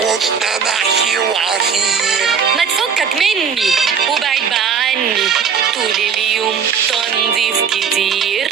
وابقى محشي وعصير. ما تفكك مني وبعد بقى عني، طول اليوم تنظيف كتير.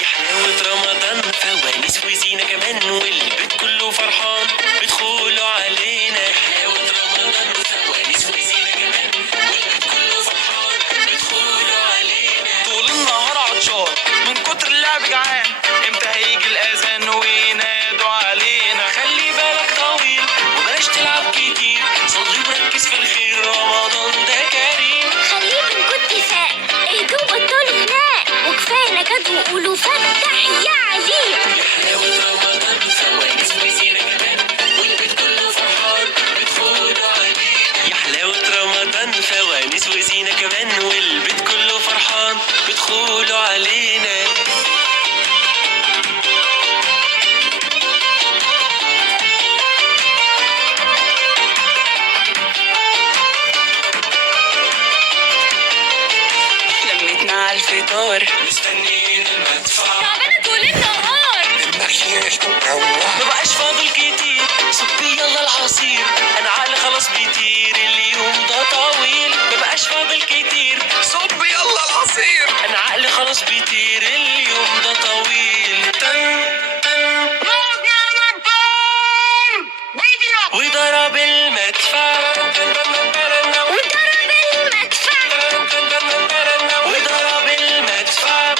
يا حلاوة رمضان، فوانيس وزينة كمان، والبيت كله فرحان بيدخلوا علينا. يا حلاوة رمضان، فوانيس وزينة كمان، والبيت كله فرحان بيدخلوا علينا. طول النهار عطشان من كتر اللعب جعان، امتى هيجي الأذان وينادوا علينا؟ خلي بالك طويل وبلاش تلعب كتير، صلي وركز في الخير، رمضان ده كريم. خليك إن كنت فاق اهدوا بطلوا خناق، وكفايه نكد وقولوا فتح يا عليم. يا حلاوة رمضان، فوانيس وزينة كمان، والبيت كله فرحان بيدخلوا علينا. يا حلاوة رمضان، فوانيس وزينة كمان، والبيت كله فرحان بيدخلوا علينا. لمتنا على الفطار مستنيين المدفع، تعبانة طول النهار. المحشي مروح. مبقاش فاضل كتير، صبي يلا العصير، انا عقلي خلاص بيطير، اليوم ده طويل. مبقاش فاضل كتير، صبي يلا العصير. انا عقلي خلاص بيطير، اليوم ده طويل. تن تن وضرب المدفع، وضرب المدفع. وضرب المدفع.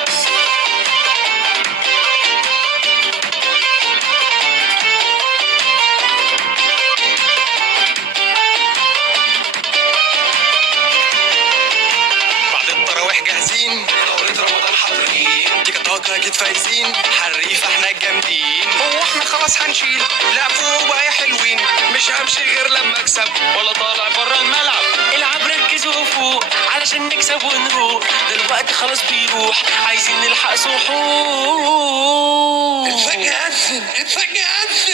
بعد التراويح جاهزين، دورة رمضان حاضرين، تيكا تاكا اكيد فايزين، حريف احنا الجامدين. هو احنا خلاص هنشيل؟ لا فوق بقى يا حلوين، مش همشي غير لما اكسب ولا طالع بره الملعب. العب ركز وفوق علشان نكسب ونروح، ده الوقت خلاص بيروح، عايزين نلحق سحور. الفجر أذن، الفجر أذن.